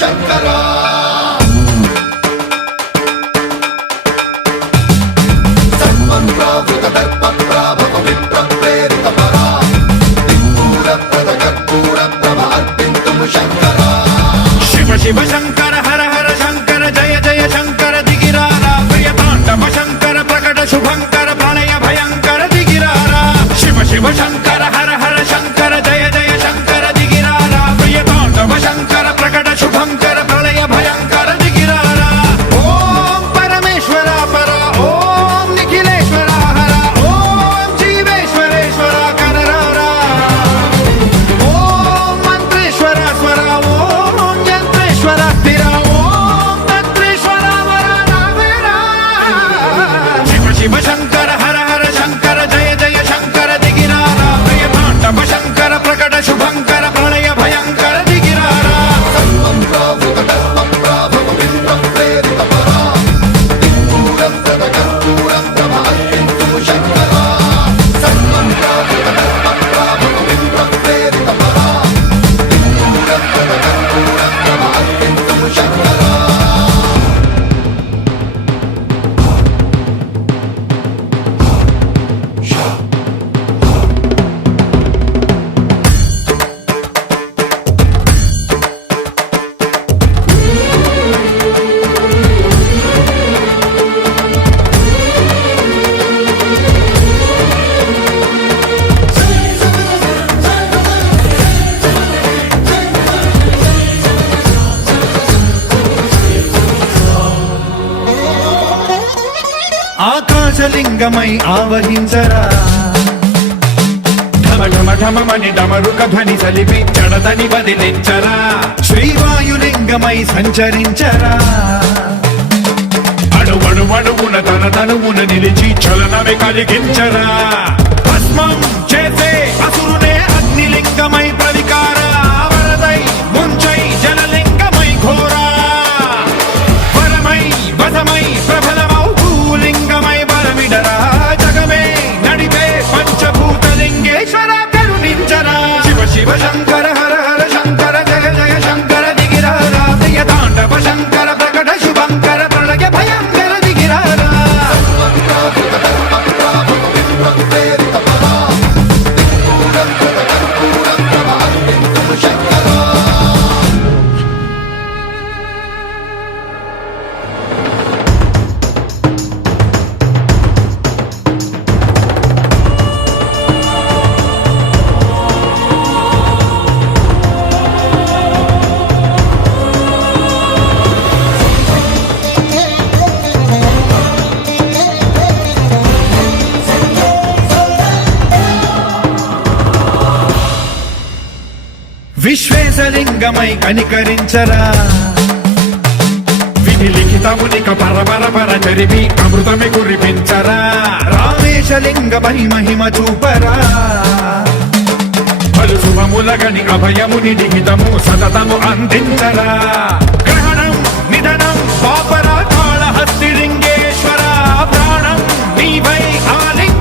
శంకరా సర్వప్రావృత దర్ప ప్రాభవ విప్ర ప్రేరిత పరా దిక్పూర ప్రద కర్పూర ప్రభ అర్పింతుము శంకరా శివ శివ శంకర హర హర శంకర జయ జయ శంకర దిగిరారా ప్రియ తాండవ శంకర ప్రకట శుభంకర ప్రళయ భయంకర దిగిరారా శివ శివ శంకర హర హర శంకర జయ జయ శంకర దిగిరారా ప్రియ తాండవ శంకర ప్రకట శుభంకర ప్రళయ భయంకర దిగిరారా ఓం పరమేశ్వర పర ఓం నిఖిలేశ్వర హర ఓం జీవేశ్వరేశ్వర కరరారా ఓం మంత్రేశ్వర స్వర ఓం యంత్రేశ్వర స్థిర ఓం తంత్రేశ్వర వర నావేరా శివ శివ శంకర హర హర శంకర జయ జయ శంకర దిగిరారా ప్రియ తాండవ శంకర ప్రకట శుభంకర ప్రళయ భయంకర దిగిరారా సర్వప్రావృత దర్ప ప్రాభవ విప్ర ప్రేరిత పరా దిక్పూర ప్రద కర్పూర ప్రభ అర్పింతుము శంకరా సర్వప్రావృత దర్ప ప్రాభవ విప్ర ప్రేరిత పరా దిక్పూర ప్రద కర్పూర ప్రభ అర్పింతుము శంకరా ఆకాశలింగమై ఆవహించరా ఢమ ఢమ ఢమమని డమరుక ధ్వని సలిపి జడదని వదిలించరా శ్రీవాయులింగమై సంచరించరా అణువణువున తన తనువున నిలిచి చలనమే కలిగించరా భస్మం చేసే అసురునే అగ్నిలింగమై ప్రవికార వరదై ముంచై జలలింగమై ఘోరా వరమై వసమై ప్రబలమౌ భూలింగమై బలమిడరా జగమే నడిపే పంచభూతలింగేశ్వర కరుణించరా శివ శివ శంకర హర హర శంకర జయ జయ శంకర దిగిరారా ప్రియ తాండవ శంకర ప్రకట శుభంకర ప్రళయ భయంకర దిగిరారా సర్వప్రావృత దర్ప ప్రాభవ విప్ర ప్రేరిత పరా దిక్పూర ప్రద కర్పూర ప్రభ అర్పింతుము శంకరా విశ్వేశలింగమై కనికరించరా విధి లిఖితమునిక పరపర జరిపి అమృతమి కురిపించరా రామేశలింగమై మహిమ చూపరా పలు శుభములగని అభయముని లిఖితము సతతము అందించరా గ్రహణం నిధనం పాపరా కాళహస్తి లింగేశ్వర ప్రాణం నీవై ఆలింగ